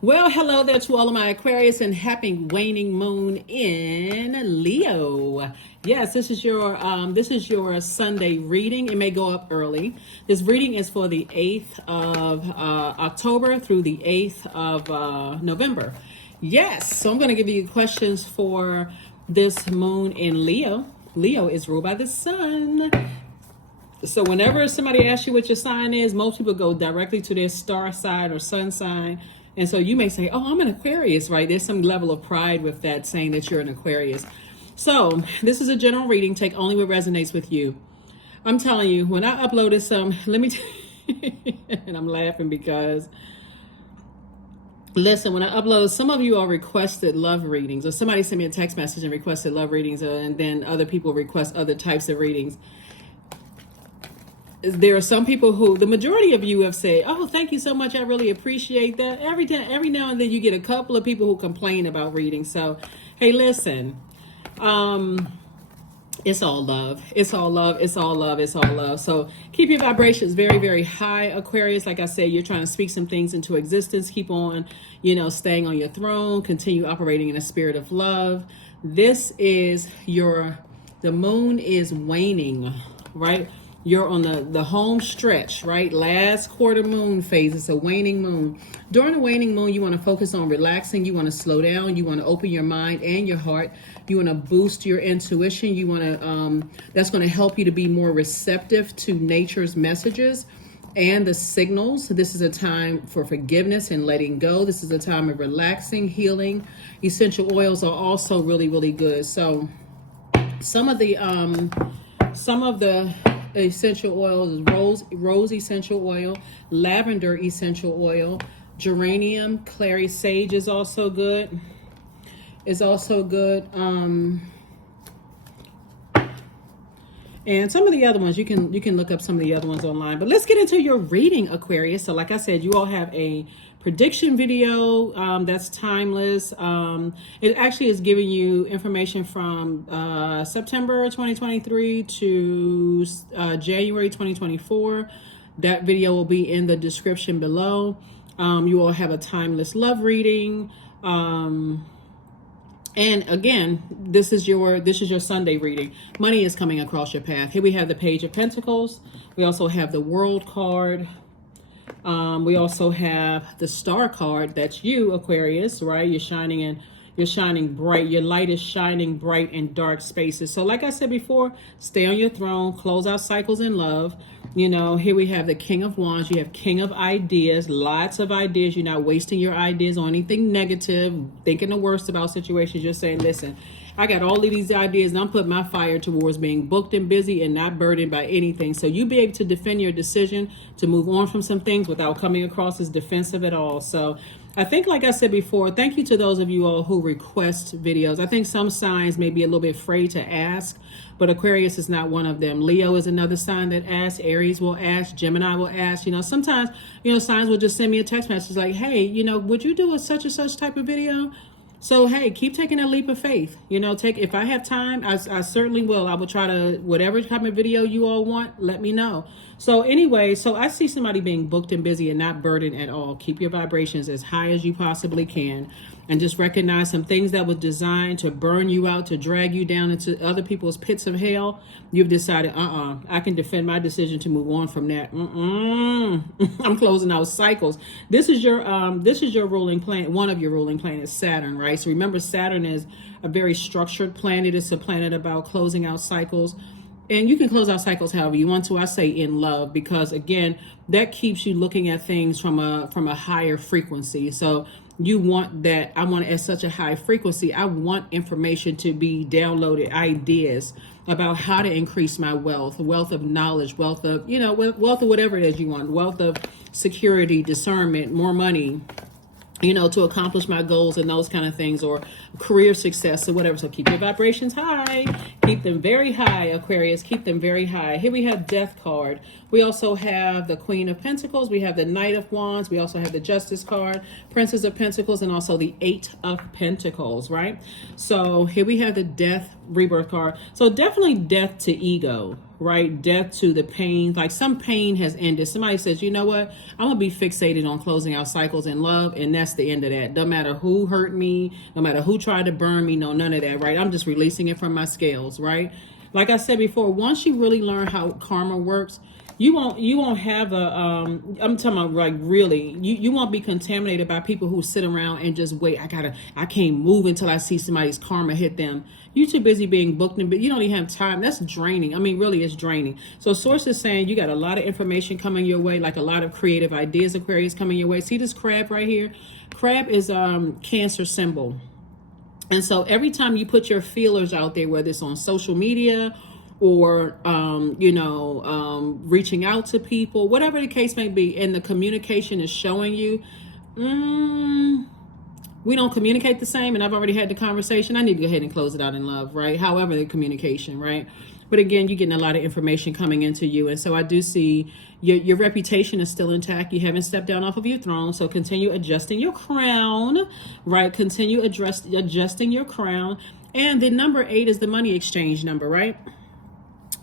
Well, hello there to all of my Aquarius and happy waning moon in Leo. Yes, this is your Sunday reading. It may go up early. This reading is for the 8th of October through the 8th of November. Yes, so I'm going to give you questions for this moon in Leo. Leo is ruled by the sun. So whenever somebody asks you what your sign is, most people go directly to their star sign or sun sign. And so you may say, oh, I'm an Aquarius, right? There's some level of pride with that, saying that you're an Aquarius. So this is a general reading. Take only what resonates with you. I'm telling you, when I uploaded some, and I'm laughing because, listen, when I upload, some of you all requested love readings, or somebody sent me a text message and requested love readings, and then other people request other types of readings. There are some people who, the majority of you have said, oh, thank you so much, I really appreciate that. Every now and then you get a couple of people who complain about readings. So hey, listen, it's all love. It's all love. It's all love. It's all love. So keep your vibrations very, very high, Aquarius. Like I said, you're trying to speak some things into existence. Keep on, staying on your throne. Continue operating in a spirit of love. This is the moon is waning, right? You're on the home stretch, right? Last quarter moon phase. It's a waning moon. During the waning moon, you want to focus on relaxing. You want to slow down. You want to open your mind and your heart. You want to boost your intuition. You want to, that's going to help you to be more receptive to nature's messages and the signals. This is a time for forgiveness and letting go. This is a time of relaxing, healing. Essential oils are also really, really good. So some of the essential oils is rose essential oil, lavender essential oil, geranium, clary sage is also good. And some of the other ones, you can look up some of the other ones online. But let's get into your reading, Aquarius. So like I said, you all have a prediction video that's timeless. It actually is giving you information from September 2023 to January 2024. That video will be in the description below. You all have a timeless love reading. And again, this is your Sunday reading. Money is coming across your path. Here we have the Page of Pentacles. We also have the World card. We also have the Star card. That's you, Aquarius, right? You're shining bright. Your light is shining bright in dark spaces. So like I said before, stay on your throne, close out cycles in love. Here we have the King of Wands. You have King of Ideas, lots of ideas. You're not wasting your ideas on anything negative, thinking the worst about situations. You're saying, listen, I got all of these ideas and I'm putting my fire towards being booked and busy and not burdened by anything. So you be able to defend your decision to move on from some things without coming across as defensive at all. So I think, like I said before, thank you to those of you all who request videos. I think some signs may be a little bit afraid to ask, but Aquarius is not one of them. Leo is another sign that asks. Aries will ask. Gemini will ask. Sometimes, signs will just send me a text message like, hey, would you do a such and such type of video? So, hey, keep taking a leap of faith. If I have time, I certainly will. I will try to, whatever type of video you all want, let me know. So anyway, so I see somebody being booked and busy and not burdened at all. Keep your vibrations as high as you possibly can. And just recognize some things that was designed to burn you out, to drag you down into other people's pits of hell. You've decided, I can defend my decision to move on from that. I'm closing out cycles. This is your ruling planet. One of your ruling planets, Saturn, right? So remember, Saturn is a very structured planet. It's a planet about closing out cycles. And you can close out cycles however you want to. I say in love, because again, that keeps you looking at things from a higher frequency. So you want that. I want it at such a high frequency. I want information to be downloaded, ideas about how to increase my wealth of knowledge, wealth of, wealth of whatever it is you want, wealth of security, discernment, more money, to accomplish my goals and those kind of things, or career success or whatever. So keep your vibrations high. Keep them very high, Aquarius. Keep them very high. Here we have Death card. We also have the Queen of Pentacles. We have the Knight of Wands. We also have the Justice card, Princess of Pentacles, and also the Eight of Pentacles, right? So here we have the Death Rebirth card. So definitely death to ego, right? Death to the pain. Like some pain has ended. Somebody says, you know what? I'm going to be fixated on closing out cycles in love. And that's the end of that. No matter who hurt me, no matter who tried to burn me, no, none of that, right? I'm just releasing it from my scales, right? Like I said before, once you really learn how karma works, you won't have a I'm talking about like really you won't be contaminated by people who sit around and just wait. I can't move until I see somebody's karma hit them. You too busy being booked, but you don't even have time. That's draining. I mean, really, it's draining. So source is saying you got a lot of information coming your way, like a lot of creative ideas, Aquarius, coming your way. See this crab right here? Crab is Cancer symbol. And so every time you put your feelers out there, whether it's on social media or, reaching out to people, whatever the case may be, and the communication is showing you, we don't communicate the same, and I've already had the conversation. I need to go ahead and close it out in love, right? However, the communication, right? But again, you're getting a lot of information coming into you. And so I do see your reputation is still intact. You haven't stepped down off of your throne. So continue adjusting your crown, right? Continue adjusting your crown. And the number 8 is the money exchange number, right?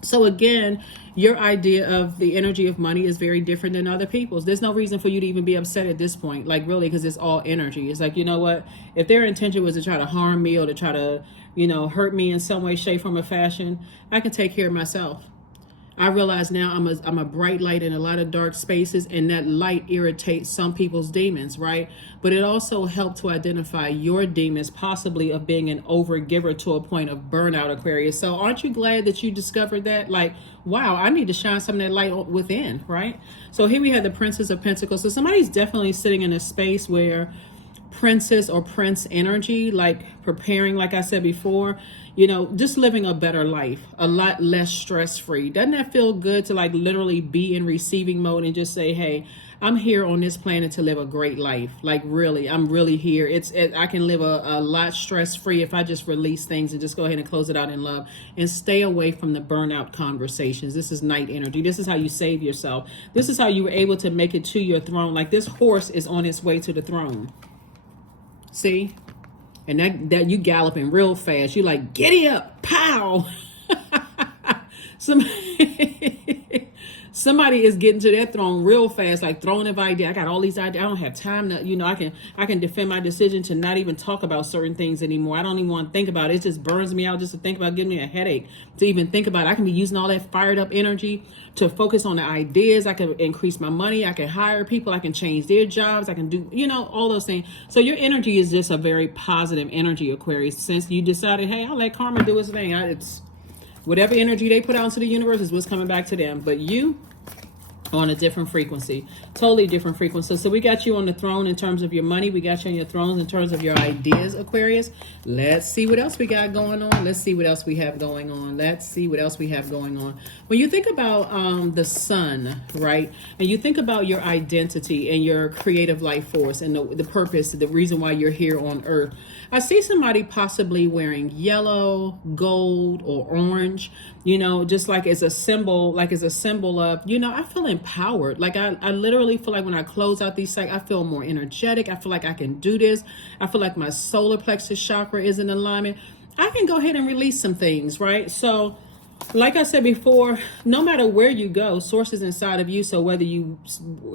So again, your idea of the energy of money is very different than other people's. There's no reason for you to even be upset at this point, like really, because it's all energy. It's like, you know what? If their intention was to try to harm me or to try to, hurt me in some way, shape, form, or fashion, I can take care of myself. I realize now I'm a bright light in a lot of dark spaces, and that light irritates some people's demons, right? But it also helped to identify your demons, possibly of being an overgiver to a point of burnout, Aquarius. So aren't you glad that you discovered that? Like, wow, I need to shine some of that light within, right? So here we have the Princess of Pentacles. So somebody's definitely sitting in a space where princess or prince energy, like preparing, like I said before, just living a better life, a lot less stress-free. Doesn't that feel good to like literally be in receiving mode and just say, hey, I'm here on this planet to live a great life. Like really, I'm really here. I can live a lot stress-free if I just release things and just go ahead and close it out in love and stay away from the burnout conversations. This is night energy. This is how you save yourself. This is how you were able to make it to your throne. Like this horse is on its way to the throne. See? And that you galloping real fast. You like, giddy up, pow. Somebody is getting to that throne real fast, like throwing of idea. I got all these ideas. I don't have time to, I can defend my decision to not even talk about certain things anymore. I don't even want to think about it. It just burns me out just to think about, giving me a headache to even think about it. I can be using all that fired up energy to focus on the ideas. I can increase my money. I can hire people. I can change their jobs. I can do, all those things. So your energy is just a very positive energy, Aquarius. Since you decided, hey, I'll let karma do its thing. It's whatever energy they put out into the universe is what's coming back to them. But you on a different frequency, totally different frequency. So we got you on the throne in terms of your money. We got you on your thrones in terms of your ideas, Aquarius. Let's see what else we got going on. Let's see what else we have going on. Let's see what else we have going on. When you think about the sun, right? And you think about your identity and your creative life force and the purpose, the reason why you're here on earth. I see somebody possibly wearing yellow, gold, or orange, just like as a symbol of, I feel empowered. Like I literally feel like when I close out these sites, I feel more energetic. I feel like I can do this. I feel like my solar plexus chakra is in alignment. I can go ahead and release some things, right? So like I said before, no matter where you go, source is inside of you. So whether you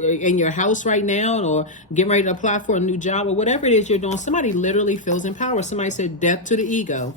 in your house right now or getting ready to apply for a new job or whatever it is you're doing, somebody literally feels empowered. Somebody said death to the ego.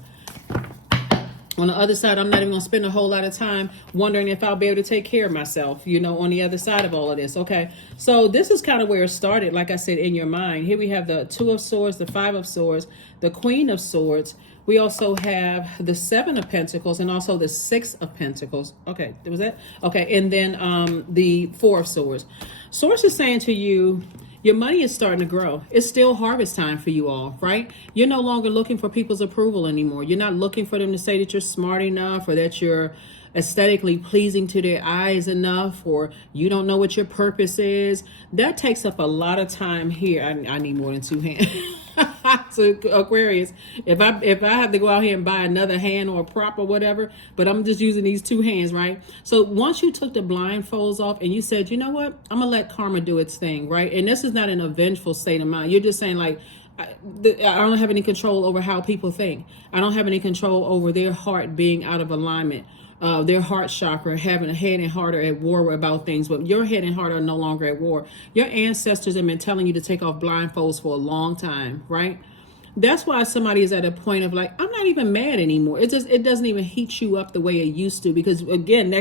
On the other side, I'm not even going to spend a whole lot of time wondering if I'll be able to take care of myself, on the other side of all of this. Okay, so this is kind of where it started, like I said, in your mind. Here we have the 2 of Swords, the 5 of Swords, the Queen of Swords. We also have the 7 of Pentacles and also the 6 of Pentacles. Okay, was that? Okay, and then the 4 of Swords. Source is saying to you, your money is starting to grow. It's still harvest time for you all, right? You're no longer looking for people's approval anymore. You're not looking for them to say that you're smart enough or that you're aesthetically pleasing to their eyes enough, or you don't know what your purpose is. That takes up a lot of time here. I need more than 2 hands. So Aquarius, if I have to go out here and buy another hand or a prop or whatever, but I'm just using these 2 hands, right? So once you took the blindfolds off and you said, you know what, I'm gonna let karma do its thing, right? And this is not an vengeful state of mind. You're just saying like, I don't have any control over how people think. I don't have any control over their heart being out of alignment. their heart chakra, having a head and heart are at war about things, but your head and heart are no longer at war. Your ancestors have been telling you to take off blindfolds for a long time, right? That's why somebody is at a point of like, I'm not even mad anymore. It doesn't even heat you up the way it used to, because again,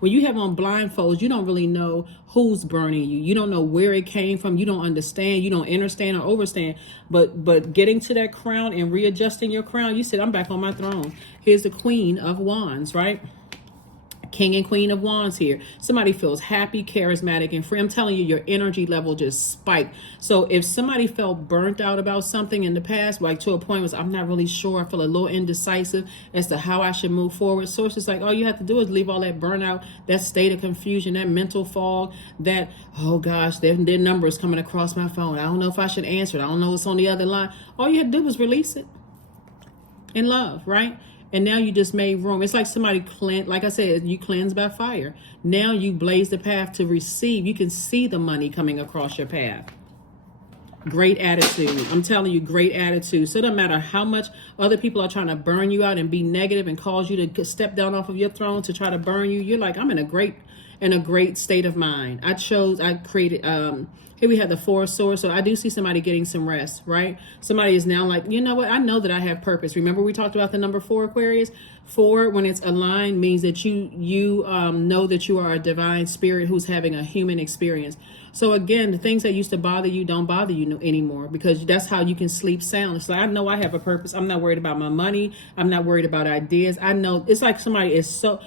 when you have on blindfolds, you don't really know who's burning you. You don't know where it came from. You don't understand. You don't understand or overstand. But getting to that crown and readjusting your crown, you said, I'm back on my throne. Here's the Queen of Wands, right? King and Queen of Wands here. Somebody feels happy, charismatic, and free. I'm telling you, your energy level just spiked. So if somebody felt burnt out about something in the past, like to a point was, I'm not really sure, I feel a little indecisive as to how I should move forward. Sources like, all you have to do is leave all that burnout, that state of confusion, that mental fog, that, oh gosh, their number is coming across my phone. I don't know if I should answer it. I don't know what's on the other line. All you had to do was release it in love, right? And now you just made room. It's like somebody cleanse, like I said, you cleanse by fire. Now you blaze the path to receive. You can see the money coming across your path. Great attitude. I'm telling you, great attitude. So it doesn't matter how much other people are trying to burn you out and be negative and cause you to step down off of your throne to try to burn you. You're like, I'm in a great state of mind. I created, here we have the Four of Swords. So I do see somebody getting some rest, right? Somebody is now like, you know what? I know that I have purpose. Remember we talked about the number 4, Aquarius? 4, when it's aligned, means that you know that you are a divine spirit who's having a human experience. So again, the things that used to bother you don't bother you anymore, because that's how you can sleep sound. It's like, I know I have a purpose. I'm not worried about my money. I'm not worried about ideas. I know it's like somebody is so,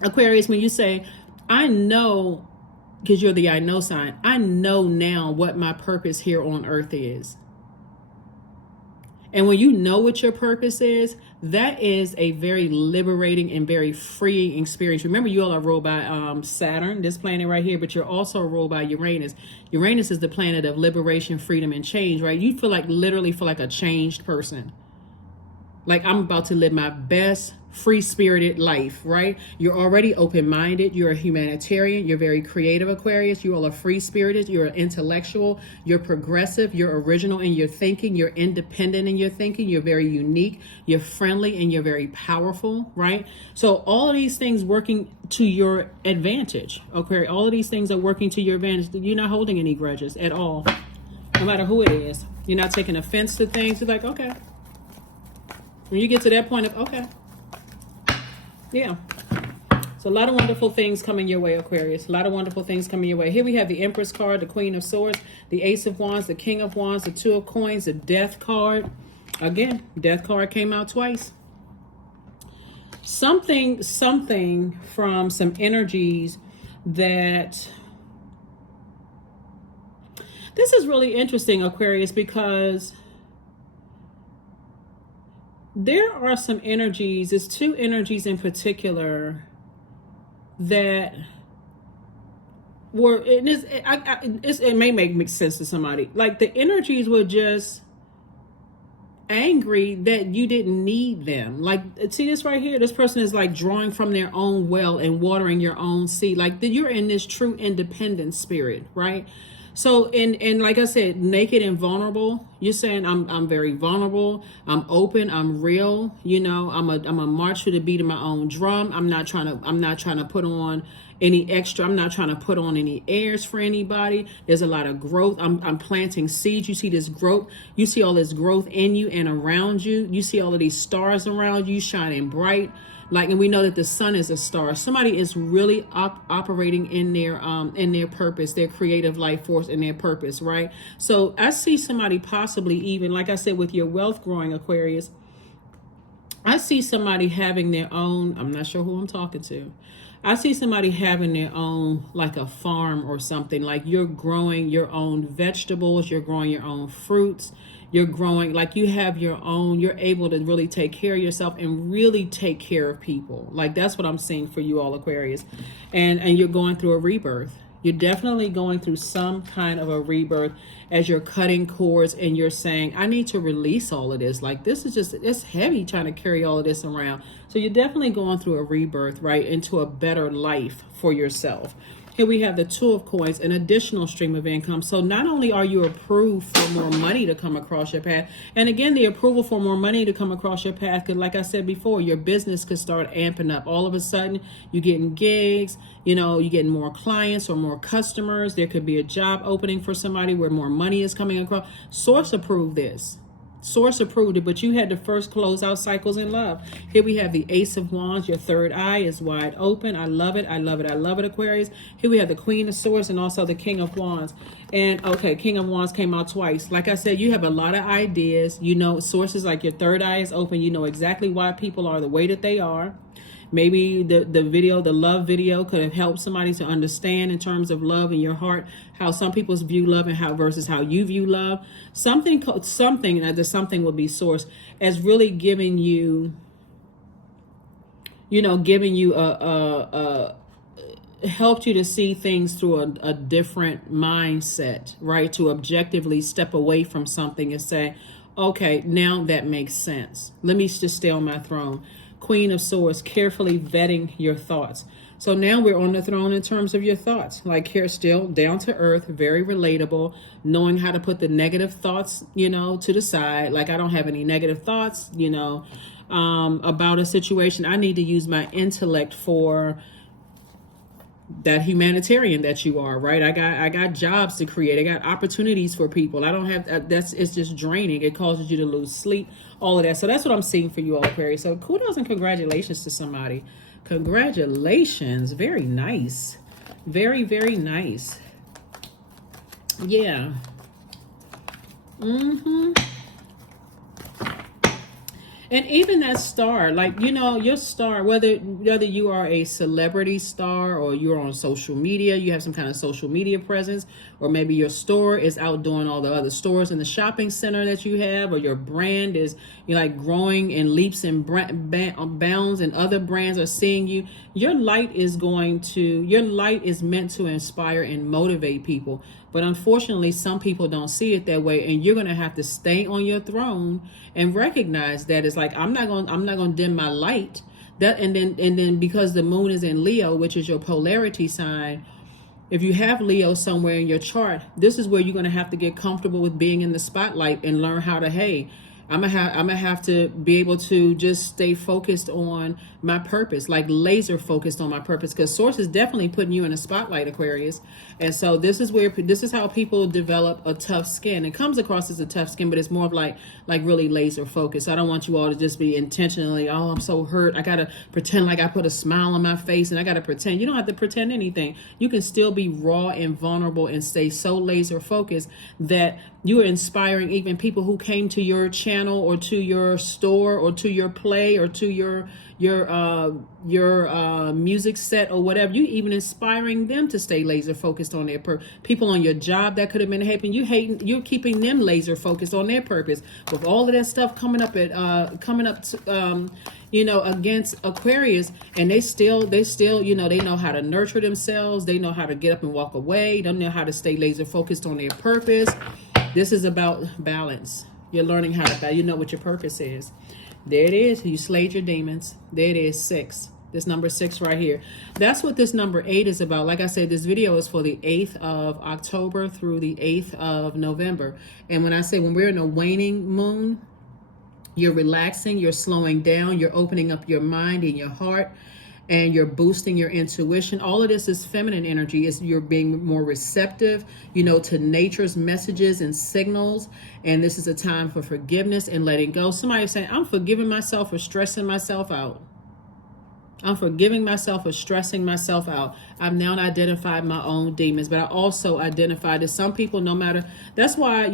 Aquarius, when you say, I know, because you're the I know sign, I know now what my purpose here on earth is. And when you know what your purpose is, that is a very liberating and very freeing experience. Remember, you all are ruled by Saturn, this planet right here, but you're also ruled by Uranus. Uranus is the planet of liberation, freedom, and change, right? You literally feel like a changed person. Like, I'm about to live my best free-spirited life, right? You're already open-minded. You're a humanitarian. You're very creative, Aquarius. You all are free-spirited. You're intellectual. You're progressive. You're original in your thinking. You're independent in your thinking. You're very unique. You're friendly, and you're very powerful, right? So all of these things working to your advantage, okay? All of these things are working to your advantage. You're not holding any grudges at all, no matter who it is. You're not taking offense to things. You're like, okay. When you get to that point of, okay. Yeah. So a lot of wonderful things coming your way, Aquarius. A lot of wonderful things coming your way. Here we have the Empress card, the Queen of Swords, the Ace of Wands, the King of Wands, the Two of Coins, the Death card. Again, Death card came out twice. Something from some energies that... This is really interesting, Aquarius, because... there are some energies, there's 2 energies in particular that were, it may make sense to somebody. Like, the energies were just angry that you didn't need them. Like, see this right here? This person is like drawing from their own well and watering your own seed. Like, you're in this true independent spirit, right? So, and like I said, naked and vulnerable, you're saying I'm very vulnerable. I'm open. I'm real. I'm a march to the beat of my own drum. I'm not trying to put on any extra. I'm not trying to put on any airs for anybody. There's a lot of growth. I'm planting seeds. You see this growth. You see all this growth in you and around you. You see all of these stars around you shining bright. Like, and we know that the sun is a star. Somebody is really operating in their purpose, their creative life force, and their purpose, right? So I see somebody possibly even, like I said, with your wealth growing, Aquarius, I see somebody having their own, I'm not sure who I'm talking to. I see somebody having their own, like a farm or something. Like, you're growing your own vegetables, you're growing your own fruits, you're growing, like, you have your own, you're able to really take care of yourself and really take care of people. Like, that's what I'm seeing for you all, Aquarius. And you're going through a rebirth. You're definitely going through some kind of a rebirth as you're cutting cords and you're saying, I need to release all of this. Like, this is just, it's heavy trying to carry all of this around. So you're definitely going through a rebirth, right, into a better life for yourself. Here we have the Two of Coins, an additional stream of income. So not only are you approved for more money to come across your path, and again, the approval for more money to come across your path could, like I said before, your business could start amping up. All of a sudden, you're getting gigs, you know, you're getting more clients or more customers. There could be a job opening for somebody where more money is coming across. Source approved this. Source approved it, but you had to first close out cycles in love. Here we have the Ace of Wands. Your third eye is wide open. I love it. I love it. I love it, Aquarius. Here we have the Queen of Swords and also the King of Wands. And okay, King of Wands came out twice. Like I said, you have a lot of ideas. You know, sources like your third eye is open. You know exactly why people are the way that they are. Maybe the love video could have helped somebody to understand in terms of love in your heart, how some people view love and how versus how you view love. Something would be source as really giving you, helped you to see things through a different mindset, right? To objectively step away from something and say, okay, now that makes sense. Let me just stay on my throne. Queen of Swords, carefully vetting your thoughts. So now we're on the throne in terms of your thoughts. Like here, still down to earth, very relatable, knowing how to put the negative thoughts, to the side. Like I don't have any negative thoughts, about a situation. I need to use my intellect for that humanitarian that you are, right? I got jobs to create. I got opportunities for people. I don't have it's just draining. It causes you to lose sleep, all of that. So that's what I'm seeing for you all, Aquarius. So kudos and congratulations to somebody. Congratulations. Very nice. Very, very nice. Yeah. And even that star, like, your star, whether you are a celebrity star or you're on social media, you have some kind of social media presence, or maybe your store is outdoing all the other stores in the shopping center that you have, or your brand is growing in leaps and bounds and other brands are seeing you. Your light is meant to inspire and motivate people. But unfortunately, some people don't see it that way, and you're going to have to stay on your throne and recognize that it's like I'm not going to dim my light. That and then because the moon is in Leo, which is your polarity sign, if you have Leo somewhere in your chart, this is where you're going to have to get comfortable with being in the spotlight and learn how to, hey, I'm gonna have to be able to just stay focused on my purpose, like laser focused on my purpose, because Source is definitely putting you in a spotlight, Aquarius. And so this is how people develop a tough skin. It comes across as a tough skin, but it's more of like really laser focused. I don't want you all to just be intentionally, oh, I'm so hurt, I gotta pretend like I put a smile on my face, and I gotta pretend. You don't have to pretend anything. You can still be raw and vulnerable and stay so laser focused that you are inspiring even people who came to your channel or to your store or to your play or to your music set or whatever. You even inspiring them to stay laser focused on their purpose. People on your job that could have been hating, you're keeping them laser focused on their purpose. With all of that stuff coming up against Aquarius, and they still they know how to nurture themselves. They know how to get up and walk away. They know how to stay laser focused on their purpose. This is about balance. You're learning how to, you know what your purpose is. There it is. You slayed your demons. There it is, 6. This number 6 right here. That's what this number 8 is about. Like I said, this video is for the 8th of October through the 8th of November. And when I say when we're in a waning moon, you're relaxing, you're slowing down, you're opening up your mind and your heart, and you're boosting your intuition. All of this is feminine energy. You're being more receptive, to nature's messages and signals. And this is a time for forgiveness and letting go. Somebody saying, I'm forgiving myself for stressing myself out. I'm forgiving myself for stressing myself out. I've now identified my own demons, but I also identified that some people, no matter, that's why,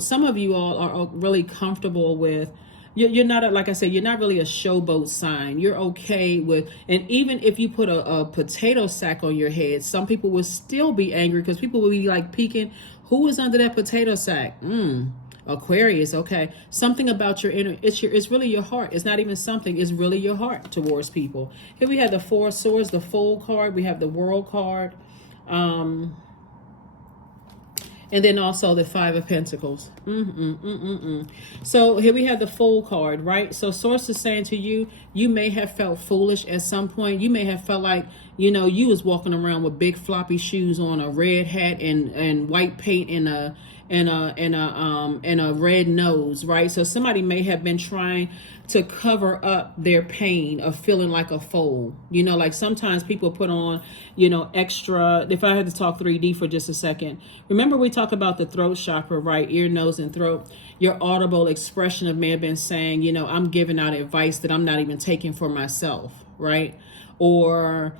some of you all are really comfortable with, you're not, like I said, you're not really a showboat sign. You're okay with, and even if you put a potato sack on your head, some people will still be angry because people will be peeking, who is under that potato sack? Aquarius, okay. Something about your inner, it's really your heart. It's not even something, it's really your heart towards people. Here we have the 4 of Swords, the Fool card. We have the World card. And then also the Five of Pentacles. So here we have the Fool card, right? So Source is saying to you, you may have felt foolish at some point. You may have felt like, you know, you was walking around with big floppy shoes on, a red hat and white paint and a red nose, right? So somebody may have been trying to cover up their pain of feeling like a fool. You know, like sometimes people put on, you know, extra. If I had to talk 3D for just a second, remember we talked about the throat chakra, right? Ear, nose, and throat. Your audible expression of may have been saying, you know, I'm giving out advice that I'm not even taking for myself, right? Or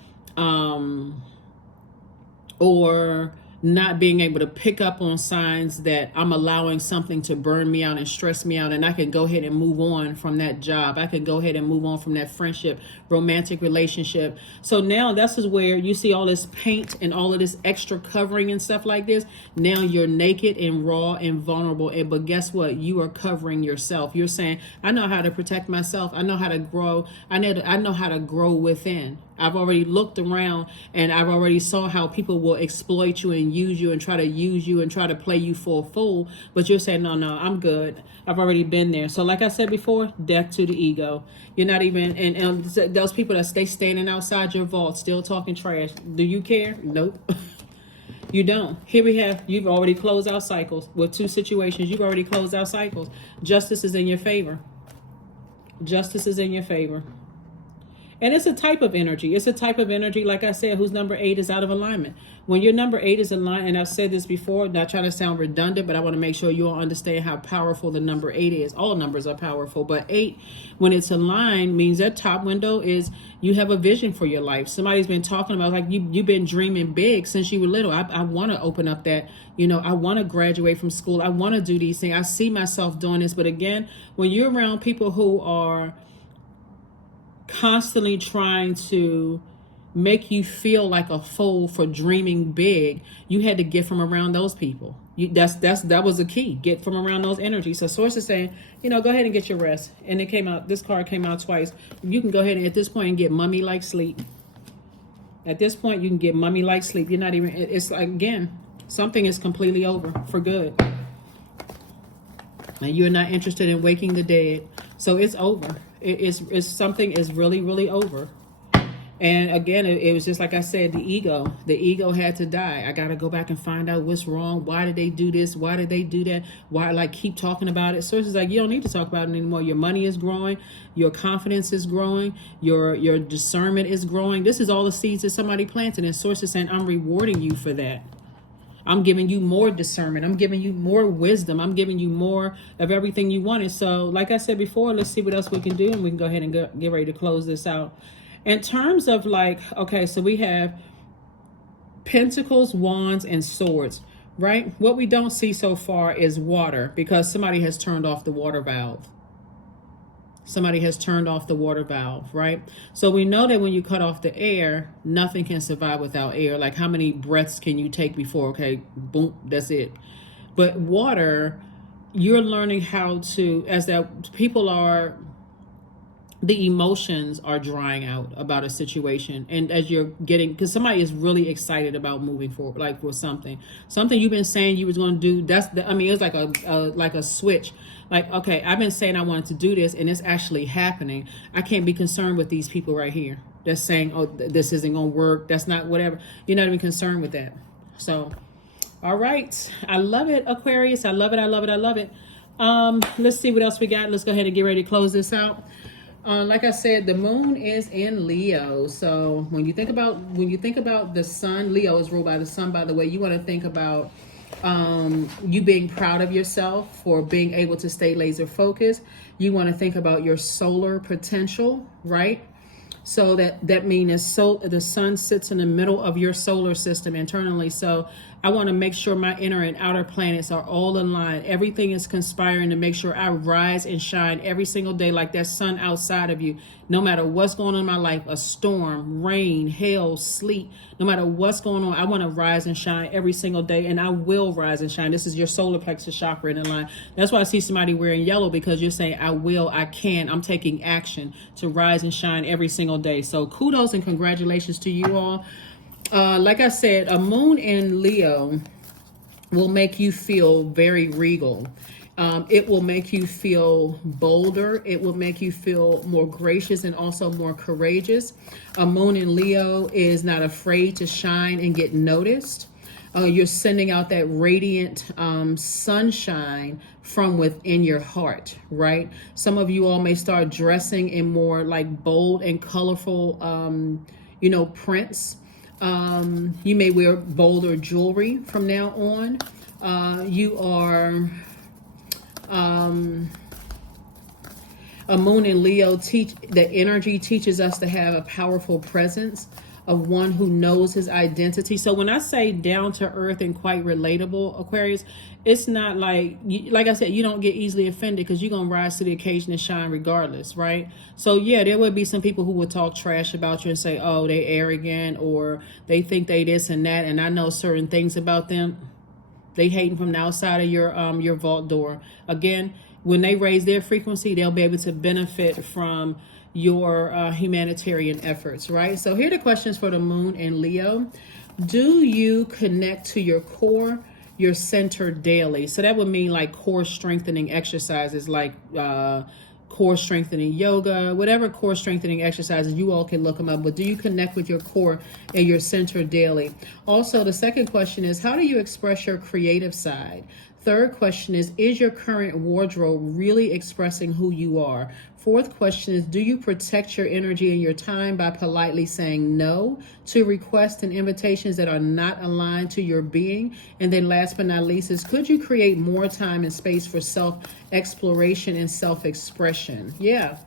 not being able to pick up on signs that I'm allowing something to burn me out and stress me out, and I can go ahead and move on from that job. I can go ahead and move on from that friendship, romantic relationship. So now this is where you see all this paint and all of this extra covering and stuff like this. Now you're naked and raw and vulnerable. But guess what? You are covering yourself. You're saying, I know how to protect myself. I know how to grow. I know how to grow within. I've already looked around and I've already saw how people will exploit you and use you and try to use you and try to play you for a fool. But you're saying, no, I'm good. I've already been there. So like I said before, death to the ego. You're not even, and those people that stay standing outside your vault still talking trash. Do you care? Nope. You don't. Here we have, you've already closed out cycles. With 2 situations, you've already closed out cycles. Justice is in your favor. Justice is in your favor. And it's a type of energy. It's a type of energy, like I said, whose number 8 is out of alignment. When your number 8 is aligned, and I've said this before, not trying to sound redundant, but I want to make sure you all understand how powerful the number 8 is. All numbers are powerful, but 8, when it's aligned, means that top window is you have a vision for your life. Somebody's been talking about, like, you've been dreaming big since you were little. I want to open up that, you know, I want to graduate from school. I want to do these things. I see myself doing this. But again, when you're around people who are constantly trying to make you feel like a fool for dreaming big, you had to get from around those people. That was the key. Get from around those energies. So Source is saying, you know, go ahead and get your rest. And it came out, this card came out twice. You can go ahead and at this point and get mummy like sleep. At this point you can get mummy like sleep. You're not even, it's like, again, something is completely over for good. And you're not interested in waking the dead. So it's over. It's something is really, really over. And again, it was just like I said, the ego had to die. I got to go back and find out what's wrong. Why did they do this? Why did they do that? Why, like, keep talking about it? Source is like, you don't need to talk about it anymore. Your money is growing. Your confidence is growing. Your discernment is growing. This is all the seeds that somebody planted. And Source is saying, I'm rewarding you for that. I'm giving you more discernment. I'm giving you more wisdom. I'm giving you more of everything you wanted. So like I said before, let's see what else we can do. And we can go ahead and get ready to close this out. In terms of, like, okay, so we have Pentacles, Wands, and Swords, right? What we don't see so far is water, because somebody has turned off the water valve. Somebody has turned off the water valve, right? So we know that when you cut off the air, nothing can survive without air. Like, how many breaths can you take before, okay, boom, that's it. But water, you're learning how to, as that people are, the emotions are drying out about a situation. And as you're getting, because somebody is really excited about moving forward, like for something you've been saying you was going to do. I mean, it's like a switch. Like, okay, I've been saying I wanted to do this, and it's actually happening. I can't be concerned with these people right here that's saying, oh, this isn't going to work. That's not whatever. You're not even concerned with that. So, all right. I love it, Aquarius. I love it. I love it. I love it. Let's see what else we got. Let's go ahead and get ready to close this out. Like I said, the moon is in Leo. So when you think about the sun, Leo is ruled by the sun, by the way. You want to think about you being proud of yourself for being able to stay laser focused. You want to think about your solar potential, right? So that means the sun sits in the middle of your solar system internally. So I want to make sure my inner and outer planets are all aligned. Everything is conspiring to make sure I rise and shine every single day like that sun outside of you. No matter what's going on in my life, a storm, rain, hail, sleet, no matter what's going on, I want to rise and shine every single day, and I will rise and shine. This is your solar plexus chakra in line. That's why I see somebody wearing yellow, because you're saying, I will, I can. I'm taking action to rise and shine every single day. So kudos and congratulations to you all. Like I said, a moon in Leo will make you feel very regal. It will make you feel bolder. It will make you feel more gracious and also more courageous. A moon in Leo is not afraid to shine and get noticed. You're sending out that radiant sunshine from within your heart, right? Some of you all may start dressing in more like bold and colorful, prints. You may wear bolder jewelry from now on. You are a moon in Leo. The energy teaches us to have a powerful presence of one who knows his identity. So when I say down to earth and quite relatable, Aquarius, it's not like I said, you don't get easily offended because you're going to rise to the occasion and shine regardless, right? So yeah, there would be some people who would talk trash about you and say, oh, they arrogant, or they think they this and that, and I know certain things about them. They hating from the outside of your vault door. Again, when they raise their frequency, they'll be able to benefit from your humanitarian efforts, right? So here are the questions for the moon in Leo. Do you connect to your core, your center daily? So that would mean like core strengthening exercises, like core strengthening yoga, whatever core strengthening exercises, you all can look them up. But do you connect with your core and your center daily? Also, the second question is, how do you express your creative side? Third question is your current wardrobe really expressing who you are? Fourth question is, do you protect your energy and your time by politely saying no to requests and invitations that are not aligned to your being? And then last but not least is, could you create more time and space for self-exploration and self-expression? Yeah.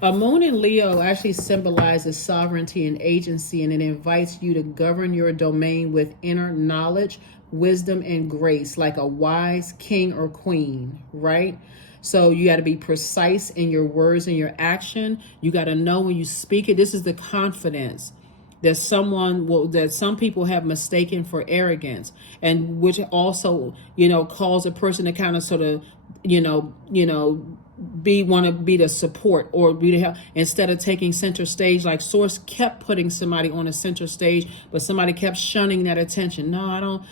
A moon in Leo actually symbolizes sovereignty and agency, and it invites you to govern your domain with inner knowledge, wisdom, and grace, like a wise king or queen, right? So you got to be precise in your words and your action. You got to know when you speak it. This is the confidence that some people have mistaken for arrogance, and which also, cause a person to kind of sort of, want to be the support or be the help instead of taking center stage. Like Source kept putting somebody on a center stage, but somebody kept shunning that attention. No, I don't.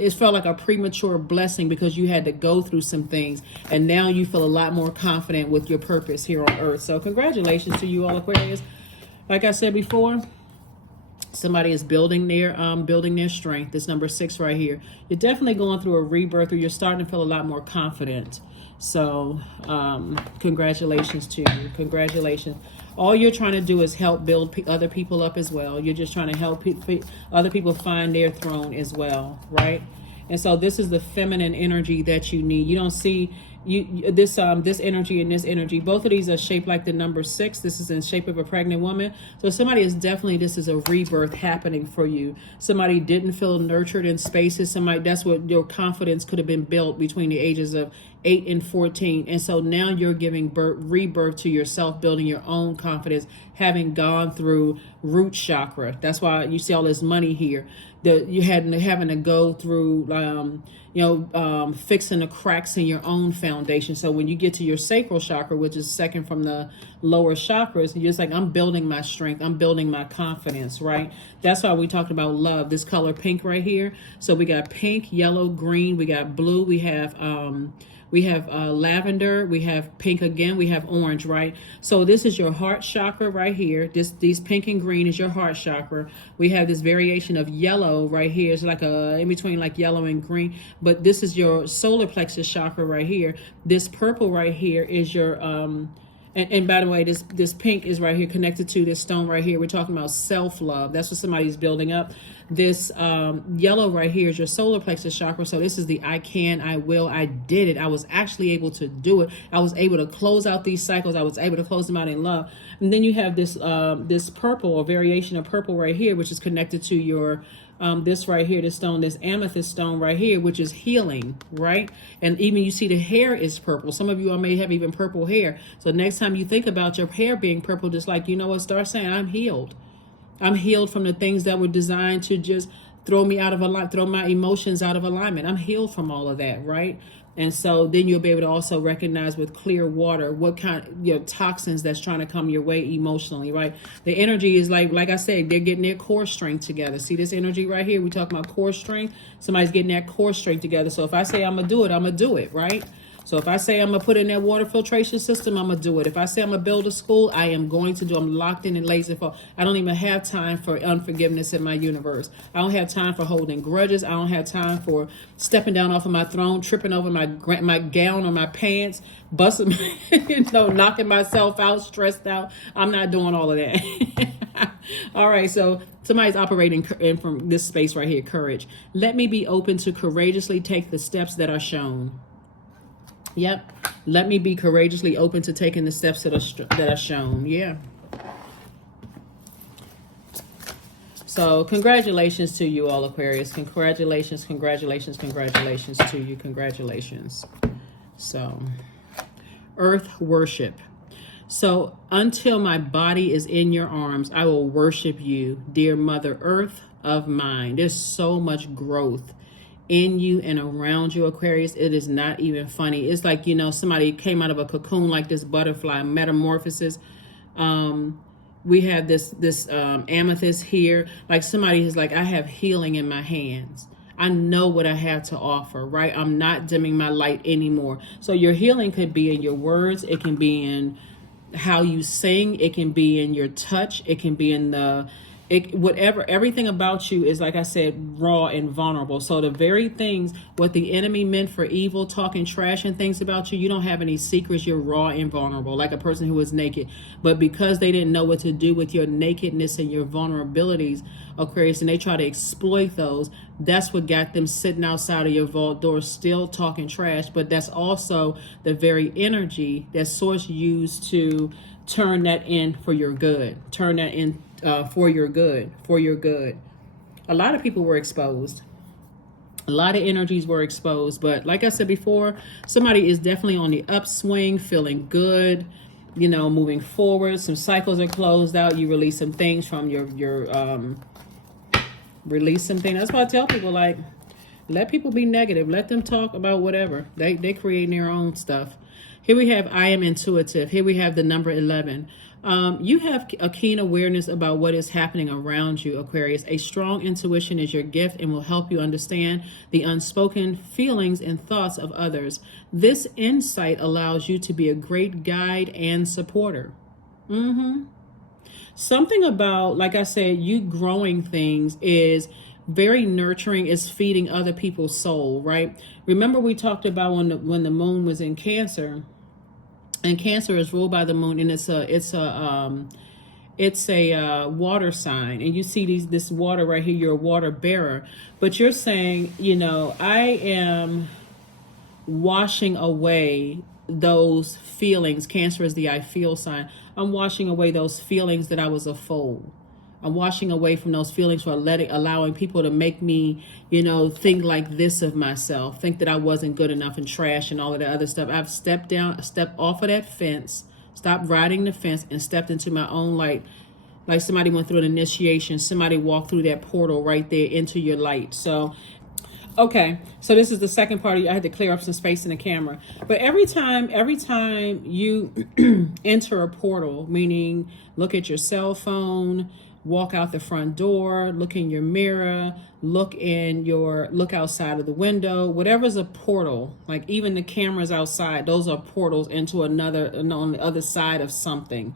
It felt like a premature blessing because you had to go through some things, and now you feel a lot more confident with your purpose here on Earth. So congratulations to you all, Aquarius. Like I said before, somebody is building their strength. This number 6 right here. You're definitely going through a rebirth, or you're starting to feel a lot more confident. So congratulations to you. Congratulations. All you're trying to do is help build other people up as well. You're just trying to help other people find their throne as well, right? And so this is the feminine energy that you need. You don't see this energy and this energy. Both of these are shaped like the number 6. This is in shape of a pregnant woman. So somebody is definitely, this is a rebirth happening for you. Somebody didn't feel nurtured in spaces. That's what your confidence could have been built between the ages of 8 and 14. And so now you're giving rebirth to yourself, building your own confidence, having gone through root chakra. That's why you see all this money here. You having to go through, fixing the cracks in your own foundation. So when you get to your sacral chakra, which is second from the lower chakras, you're just like, I'm building my strength. I'm building my confidence, right? That's why we talked about love, this color pink right here. So we got pink, yellow, green, we got blue, we have lavender, we have pink again, we have orange, right? So this is your heart chakra right here. These pink and green is your heart chakra. We have this variation of yellow right here. It's like in between like yellow and green, but this is your solar plexus chakra right here. This purple right here is your and by the way, this pink is right here connected to this stone right here. We're talking about self-love. That's what somebody's building up. This yellow right here is your solar plexus chakra. So this is the I can, I will, I did it. I was actually able to do it. I was able to close out these cycles. I was able to close them out in love. And then you have this purple, or variation of purple right here, which is connected to your this right here, this stone, this amethyst stone right here, which is healing, right? And even you see the hair is purple. Some of you all may have even purple hair. So next time you think about your hair being purple, just like, start saying, I'm healed. I'm healed from the things that were designed to just throw me out of alignment, throw my emotions out of alignment. I'm healed from all of that, right? And so then you'll be able to also recognize with clear water what kind of toxins that's trying to come your way emotionally, right? The energy is like I said, they're getting their core strength together. See this energy right here? We talk about core strength. Somebody's getting that core strength together. So if I say I'm going to do it, I'm going to do it, right? So if I say I'm going to put in that water filtration system, I'm going to do it. If I say I'm going to build a school, I am going to do. I'm locked in and laser focused. I don't even have time for unforgiveness in my universe. I don't have time for holding grudges. I don't have time for stepping down off of my throne, tripping over my gown or my pants, busting, knocking myself out, stressed out. I'm not doing all of that. All right, so somebody's operating in from this space right here, courage. Let me be open to courageously take the steps that are shown. Yep. Let me be courageously open to taking the steps that are shown. Yeah. So congratulations to you all, Aquarius. Congratulations, congratulations, congratulations to you. Congratulations. So, earth worship. So until my body is in your arms, I will worship you, dear Mother Earth of mine. There's so much growth in you and around you, Aquarius. It is not even funny. It's like, somebody came out of a cocoon like this butterfly metamorphosis. We have this amethyst here. Like somebody is like, I have healing in my hands. I know what I have to offer, right? I'm not dimming my light anymore. So your healing could be in your words. It can be in how you sing. It can be in your touch. It can be in whatever, everything about you is, like I said, raw and vulnerable. So the very things, what the enemy meant for evil, talking trash and things about you, you don't have any secrets. You're raw and vulnerable, like a person who is naked. But because they didn't know what to do with your nakedness and your vulnerabilities, Aquarius, and they try to exploit those, that's what got them sitting outside of your vault door still talking trash. But that's also the very energy that Source used to turn that in for your good. Turn that in for your good, for your good. A lot of people were exposed. A lot of energies were exposed. But like I said before, somebody is definitely on the upswing, feeling good, moving forward. Some cycles are closed out. You release some things from your release some things. That's why I tell people, like, let people be negative. Let them talk about whatever. They create their own stuff. Here we have I am intuitive. Here we have the number 11. You have a keen awareness about what is happening around you, Aquarius. A strong intuition is your gift and will help you understand the unspoken feelings and thoughts of others. This insight allows you to be a great guide and supporter. Something about, like I said, you growing things is very nurturing, is feeding other people's soul, right? Remember we talked about when the moon was in Cancer. And Cancer is ruled by the moon, and it's a water sign. And you see this water right here. You're a water bearer, but you're saying, I am washing away those feelings. Cancer is the I feel sign. I'm washing away those feelings that I was a fool. I'm washing away from those feelings for allowing people to make me, think like this of myself, think that I wasn't good enough and trash and all of the other stuff. I've stepped off of that fence, stopped riding the fence and stepped into my own light. Like somebody went through an initiation, somebody walked through that portal right there into your light. So, okay, so this is the second part. I had to clear up some space in the camera. But every time you enter a portal, meaning look at your cell phone, walk out the front door, look in your mirror, look outside of the window, whatever's a portal, like even the cameras outside, those are portals into on the other side of something.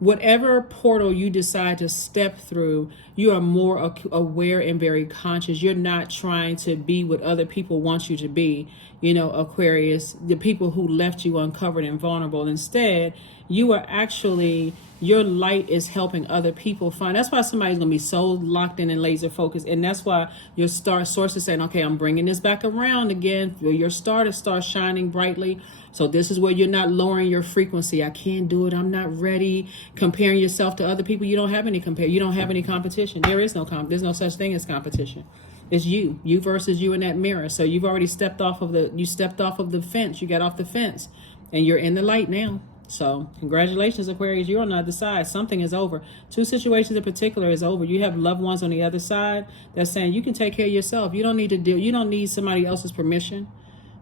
Whatever portal you decide to step through, you are more aware and very conscious. You're not trying to be what other people want you to be, Aquarius, the people who left you uncovered and vulnerable. Instead, you are actually, your light is helping other people find. That's why somebody's going to be so locked in and laser focused. And that's why your source is saying, okay, I'm bringing this back around again. Your star to start shining brightly. So this is where you're not lowering your frequency. I can't do it. I'm not ready. Comparing yourself to other people. You don't have any You don't have any competition. There is no there's no such thing as competition. It's you versus you in that mirror. So you've already stepped off of the fence. You got off the fence and you're in the light now. So congratulations, Aquarius. You're on the other side. Something is over. Two situations in particular is over. You have loved ones on the other side that's saying you can take care of yourself. You don't need to deal. You don't need somebody else's permission.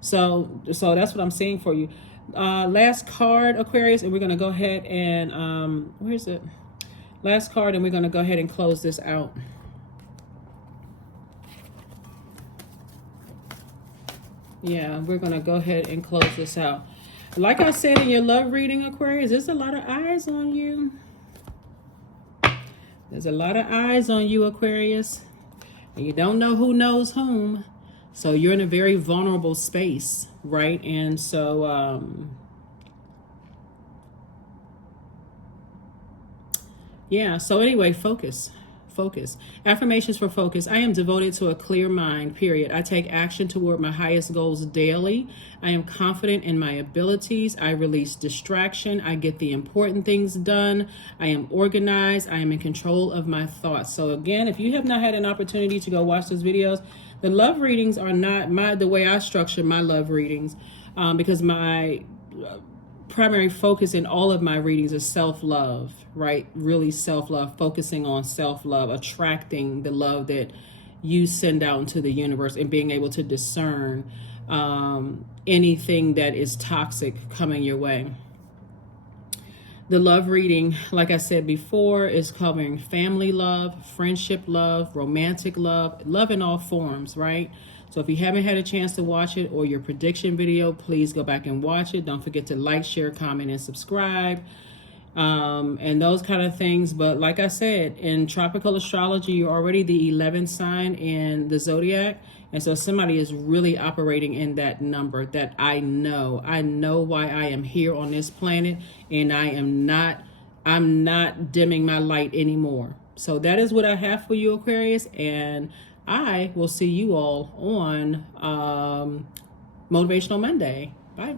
So that's what I'm seeing for you. Last card, Aquarius, and we're going to go ahead and where's it? Last card, and we're going to go ahead and close this out. Yeah, we're going to go ahead and close this out. Like I said in your love reading, Aquarius, there's a lot of eyes on you. There's a lot of eyes on you, Aquarius. And you don't know who knows whom. So you're in a very vulnerable space, right? And so, yeah. So anyway, focus. Focus. Affirmations for focus. I am devoted to a clear mind, period. I take action toward my highest goals daily. I am confident in my abilities. I release distraction. I get the important things done. I am organized. I am in control of my thoughts. So again, if you have not had an opportunity to go watch those videos, the love readings are not the way I structure my love readings, because my primary focus in all of my readings is self-love, right? Really self-love, focusing on self-love, attracting the love that you send out into the universe, and being able to discern anything that is toxic coming your way. The love reading, like I said before, is covering family love, friendship love, romantic love, love in all forms, right? So if you haven't had a chance to watch it, or your prediction video, please go back and watch it. Don't forget to like, share, comment, and subscribe, and those kind of things. But like I said, in tropical astrology, you're already the 11th sign in the Zodiac. And so somebody is really operating in that number that I know. I know why I am here on this planet, and I'm not dimming my light anymore. So that is what I have for you, Aquarius. And I will see you all on Motivational Monday. Bye.